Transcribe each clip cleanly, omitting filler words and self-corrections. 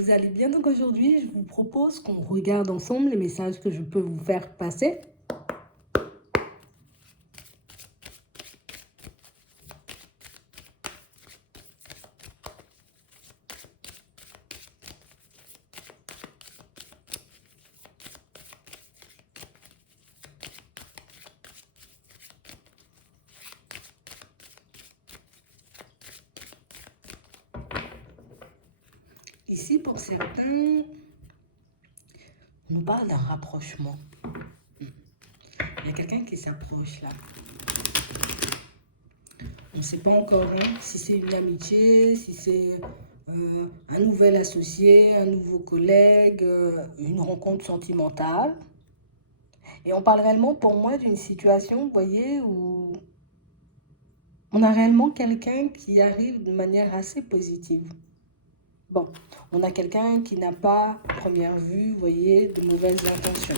vous allez bien. Donc aujourd'hui, je vous propose qu'on regarde ensemble les messages que je peux vous faire passer. Ici, pour certains, on nous parle d'un rapprochement. Il y a quelqu'un qui s'approche là. On ne sait pas encore si c'est une amitié, si c'est un nouvel associé, un nouveau collègue, une rencontre sentimentale. Et on parle réellement pour moi d'une situation, vous voyez, où on a réellement quelqu'un qui arrive de manière assez positive. Bon, on a quelqu'un qui n'a pas, à première vue, vous voyez, de mauvaises intentions.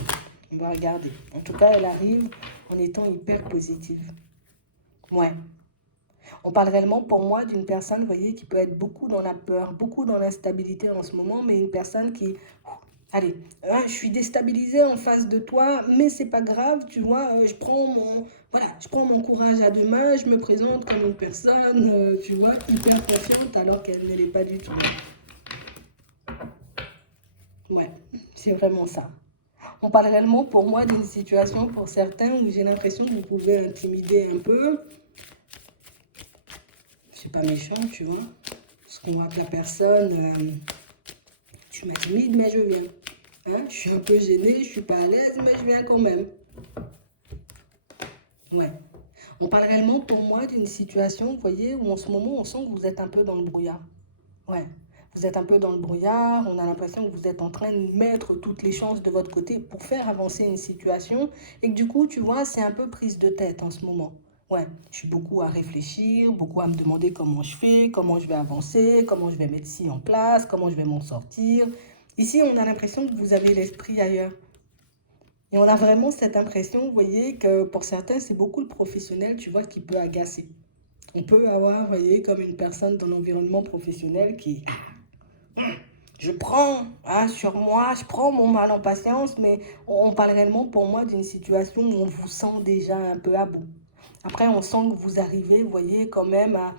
On va regarder. En tout cas, elle arrive en étant hyper positive. Ouais. On parle réellement pour moi d'une personne, vous voyez, qui peut être beaucoup dans la peur, beaucoup dans l'instabilité en ce moment, mais une personne qui, allez, je suis déstabilisée en face de toi, mais c'est pas grave, tu vois, je prends mon courage à deux mains, je me présente comme une personne, tu vois, hyper confiante alors qu'elle ne l'est pas du tout. Ouais, c'est vraiment ça. On parle réellement pour moi d'une situation pour certains où j'ai l'impression que vous pouvez intimider un peu. C'est pas méchant, tu vois. Parce qu'on voit que la personne, tu m'intimides, mais je viens. Hein? Je suis un peu gênée, je suis pas à l'aise, mais je viens quand même. Ouais. On parle réellement pour moi d'une situation, vous voyez, où en ce moment, on sent que vous êtes un peu dans le brouillard. Ouais. Vous êtes un peu dans le brouillard, on a l'impression que vous êtes en train de mettre toutes les chances de votre côté pour faire avancer une situation et que du coup, tu vois, c'est un peu prise de tête en ce moment. Ouais, je suis beaucoup à réfléchir, beaucoup à me demander comment je fais, comment je vais avancer, comment je vais mettre ci en place, comment je vais m'en sortir. Ici, on a l'impression que vous avez l'esprit ailleurs. Et on a vraiment cette impression, vous voyez, que pour certains, c'est beaucoup le professionnel, tu vois, qui peut agacer. On peut avoir, vous voyez, comme une personne dans l'environnement professionnel qui je prends sur moi, je prends mon mal en patience, mais on parle réellement pour moi d'une situation où on vous sent déjà un peu à bout. Après, on sent que vous arrivez, vous voyez, quand même à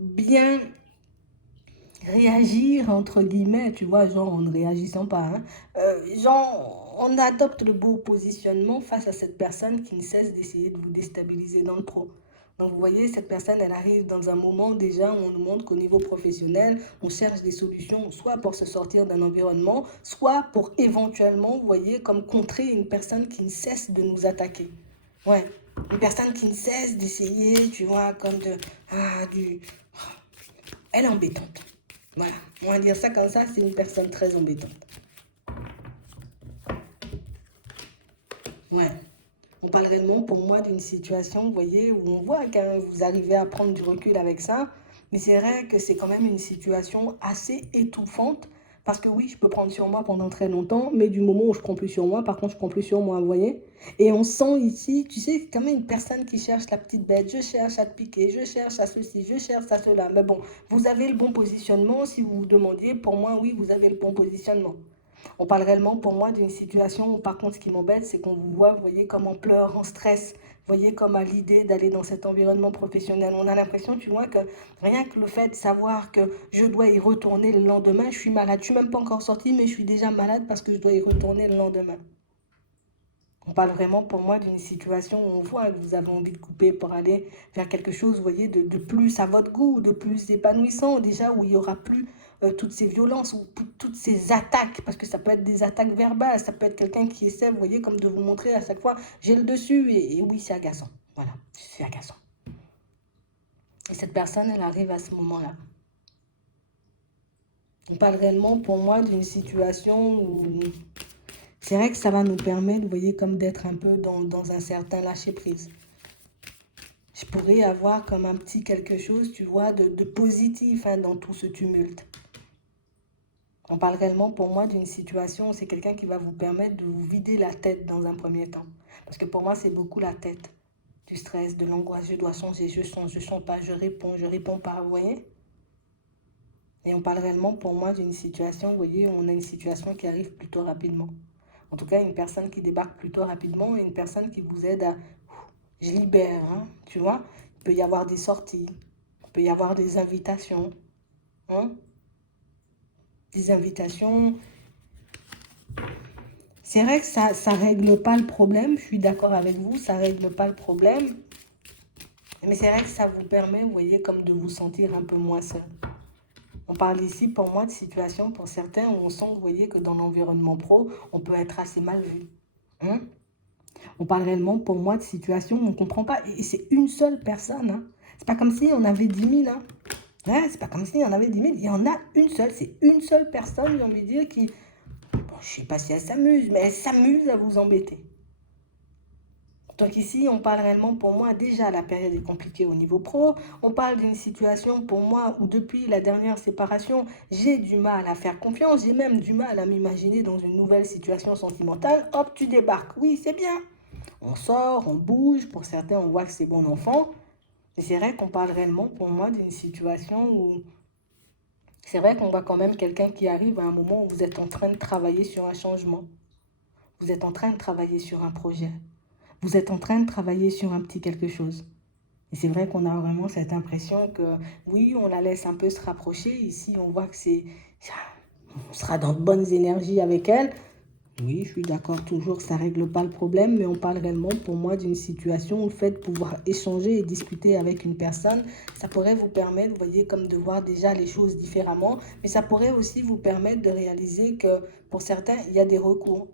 bien réagir, entre guillemets, tu vois, genre en ne réagissant pas. Genre, on adopte le beau positionnement face à cette personne qui ne cesse d'essayer de vous déstabiliser dans le pro. Donc, vous voyez, cette personne, elle arrive dans un moment déjà où on nous montre qu'au niveau professionnel, on cherche des solutions, soit pour se sortir d'un environnement, soit pour éventuellement, vous voyez, comme contrer une personne qui ne cesse de nous attaquer. Ouais, une personne qui ne cesse d'essayer, tu vois, comme de... Elle est embêtante. Voilà, on va dire ça comme ça, c'est une personne très embêtante. Ouais. On parle réellement pour moi d'une situation, vous voyez, où on voit que vous arrivez à prendre du recul avec ça, mais c'est vrai que c'est quand même une situation assez étouffante, parce que oui, je peux prendre sur moi pendant très longtemps, mais du moment où je prends plus sur moi, par contre, je prends plus sur moi, vous voyez. Et on sent ici, tu sais, quand même une personne qui cherche la petite bête, je cherche à te piquer, je cherche à ceci, je cherche à cela. Mais bon, vous avez le bon positionnement, si vous vous demandiez, pour moi, oui, vous avez le bon positionnement. On parle réellement pour moi d'une situation où par contre ce qui m'embête c'est qu'on vous voit, vous voyez, comme en pleurs, en stress, vous voyez, comme à l'idée d'aller dans cet environnement professionnel. On a l'impression, tu vois, que rien que le fait de savoir que je dois y retourner le lendemain, je suis malade. Je suis même pas encore sortie, mais je suis déjà malade parce que je dois y retourner le lendemain. On parle vraiment pour moi d'une situation où on voit que vous avez envie de couper pour aller vers quelque chose, vous voyez, de plus à votre goût, de plus épanouissant, déjà où il n'y aura plus toutes ces violences ou toutes ces attaques, parce que ça peut être des attaques verbales, ça peut être quelqu'un qui essaie, vous voyez, comme de vous montrer à chaque fois, j'ai le dessus, et oui, c'est agaçant. Voilà, c'est agaçant. Et cette personne, elle arrive à ce moment-là. On parle réellement pour moi d'une situation où c'est vrai que ça va nous permettre, vous voyez, comme d'être un peu dans un certain lâcher-prise. Je pourrais avoir comme un petit quelque chose, tu vois, de positif dans tout ce tumulte. On parle réellement pour moi d'une situation où c'est quelqu'un qui va vous permettre de vous vider la tête dans un premier temps. Parce que pour moi, c'est beaucoup la tête, du stress, de l'angoisse. Je dois changer, je change pas, je réponds pas, vous voyez? Et on parle réellement pour moi d'une situation, vous voyez, on a une situation qui arrive plutôt rapidement. En tout cas, une personne qui débarque plutôt rapidement et une personne qui vous aide à... Je libère, hein, tu vois. Il peut y avoir des sorties, il peut y avoir des invitations, hein, des invitations. C'est vrai que ça règle pas le problème, je suis d'accord avec vous, ça règle pas le problème. Mais c'est vrai que ça vous permet, vous voyez, comme de vous sentir un peu moins seul. On parle ici, pour moi, de situations pour certains où on sent, vous voyez, que dans l'environnement pro, on peut être assez mal vu. Hein? On parle réellement, pour moi, de situations où on ne comprend pas. Et c'est une seule personne. Hein. C'est pas comme si on avait 10 000. Hein. Ouais, c'est pas comme si on avait 10 000. Il y en a une seule. C'est une seule personne, j'ai envie de dire, qui... Bon, je sais pas si elle s'amuse, mais elle s'amuse à vous embêter. Donc ici, on parle réellement, pour moi, déjà la période est compliquée au niveau pro. On parle d'une situation, pour moi, où depuis la dernière séparation, j'ai du mal à faire confiance. J'ai même du mal à m'imaginer dans une nouvelle situation sentimentale. Hop, tu débarques. Oui, c'est bien. On sort, on bouge. Pour certains, on voit que c'est bon enfant. Mais c'est vrai qu'on parle réellement, pour moi, d'une situation où... C'est vrai qu'on voit quand même quelqu'un qui arrive à un moment où vous êtes en train de travailler sur un changement. Vous êtes en train de travailler sur un projet. Vous êtes en train de travailler sur un petit quelque chose. Et c'est vrai qu'on a vraiment cette impression que, oui, on la laisse un peu se rapprocher. Ici, on voit que c'est... On sera dans de bonnes énergies avec elle. Oui, je suis d'accord, toujours, ça ne règle pas le problème, mais on parle réellement, pour moi, d'une situation où le fait de pouvoir échanger et discuter avec une personne, ça pourrait vous permettre, vous voyez, comme de voir déjà les choses différemment, mais ça pourrait aussi vous permettre de réaliser que, pour certains, il y a des recours.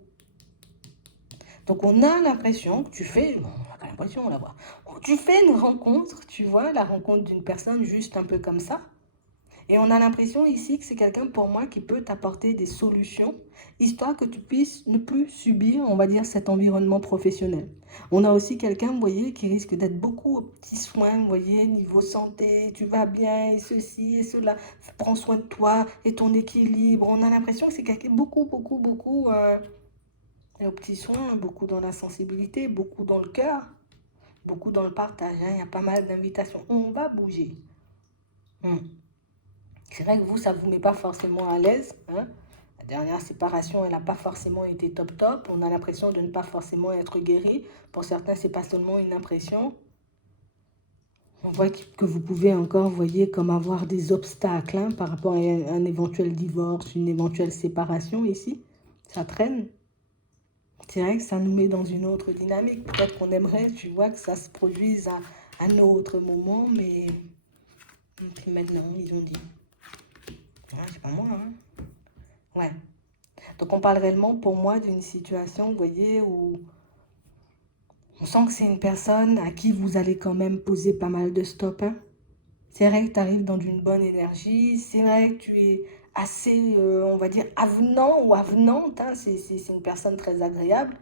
Donc, on a l'impression que tu fais, bon, on a pas l'impression, on la voit, tu fais une rencontre, tu vois, la rencontre d'une personne juste un peu comme ça. Et on a l'impression ici que c'est quelqu'un pour moi qui peut t'apporter des solutions, histoire que tu puisses ne plus subir, on va dire, cet environnement professionnel. On a aussi quelqu'un, vous voyez, qui risque d'être beaucoup aux petits soins, vous voyez, niveau santé, tu vas bien, et ceci, et cela, prends soin de toi et ton équilibre. On a l'impression que c'est quelqu'un beaucoup aux petits soins, beaucoup dans la sensibilité, beaucoup dans le cœur, beaucoup dans le partage. Hein. Il y a pas mal d'invitations. On va bouger. C'est vrai que vous, ça ne vous met pas forcément à l'aise. Hein. La dernière séparation, elle n'a pas forcément été top top. On a l'impression de ne pas forcément être guéri. Pour certains, c'est pas seulement une impression. On voit que vous pouvez encore, vous voyez, comme avoir des obstacles hein, par rapport à un éventuel divorce, une éventuelle séparation ici. Ça traîne. C'est vrai que ça nous met dans une autre dynamique. Peut-être qu'on aimerait, tu vois, que ça se produise à un autre moment, mais puis maintenant, ils ont dit. Ah, c'est pas moi, hein. Ouais. Donc on parle réellement pour moi d'une situation, vous voyez, où on sent que c'est une personne à qui vous allez quand même poser pas mal de stop. Hein. C'est vrai que tu arrives dans une bonne énergie, c'est vrai que tu es assez, on va dire, avenant ou avenante. Hein. C'est une personne très agréable,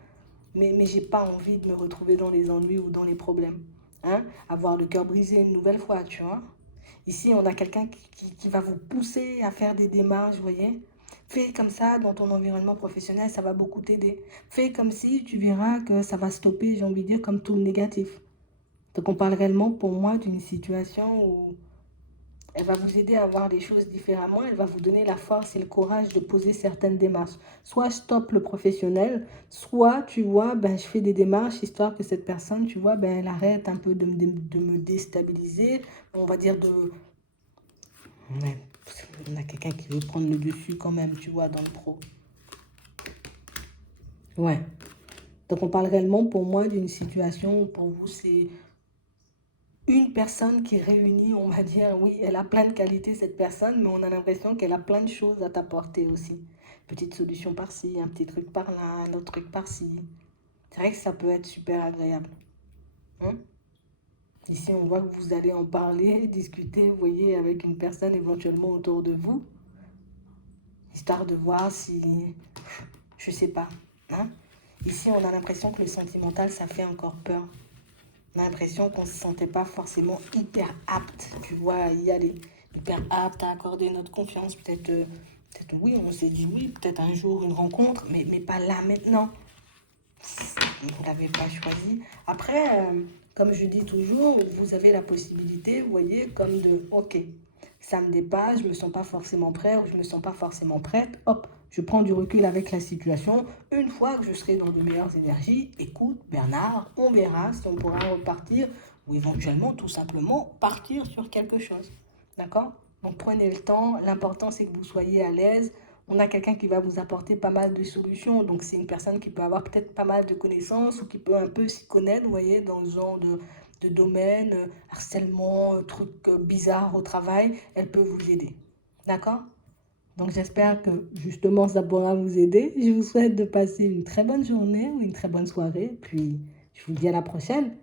mais j'ai pas envie de me retrouver dans les ennuis ou dans les problèmes. Hein. Avoir le cœur brisé une nouvelle fois, tu vois. Ici, on a quelqu'un qui va vous pousser à faire des démarches, vous voyez. Fais comme ça dans ton environnement professionnel, ça va beaucoup t'aider. Fais comme si tu verras que ça va stopper, j'ai envie de dire, comme tout le négatif. Donc on parle réellement pour moi d'une situation où elle va vous aider à voir les choses différemment, elle va vous donner la force et le courage de poser certaines démarches. Soit je stoppe le professionnel, soit tu vois, ben, je fais des démarches histoire que cette personne, tu vois, ben, elle arrête un peu de me déstabiliser, on va dire de... Ouais, on a quelqu'un qui veut prendre le dessus quand même, tu vois, dans le pro. Ouais. Donc on parle réellement pour moi d'une situation, pour vous, c'est une personne qui réunit, on va dire, oui, elle a plein de qualités cette personne, mais on a l'impression qu'elle a plein de choses à t'apporter aussi. Petite solution par-ci, un petit truc par-là, un autre truc par-ci. C'est vrai que ça peut être super agréable. Hein. Ici, on voit que vous allez en parler, discuter, vous voyez, avec une personne éventuellement autour de vous, histoire de voir si, je sais pas. Hein. Ici, on a l'impression que le sentimental, ça fait encore peur. On a l'impression qu'on ne se sentait pas forcément hyper apte, tu vois, à y aller. Hyper apte à accorder notre confiance. Peut-être oui, on s'est dit oui, peut-être un jour une rencontre, mais pas là maintenant. Vous ne l'avez pas choisi. Après, comme je dis toujours, vous avez la possibilité, vous voyez, comme de, ok, ça me dépasse, je ne me sens pas forcément prêt ou je ne me sens pas forcément prête, hop, je prends du recul avec la situation. Une fois que je serai dans de meilleures énergies, écoute, Bernard, on verra si on pourra repartir ou éventuellement tout simplement partir sur quelque chose. D'accord? Donc prenez le temps, l'important c'est que vous soyez à l'aise. On a quelqu'un qui va vous apporter pas mal de solutions, donc c'est une personne qui peut avoir peut-être pas mal de connaissances ou qui peut un peu s'y connaître, vous voyez, dans ce genre de domaine, harcèlement, trucs bizarres au travail, elle peut vous aider. D'accord? Donc j'espère que justement ça pourra vous aider. Je vous souhaite de passer une très bonne journée ou une très bonne soirée, puis je vous dis à la prochaine.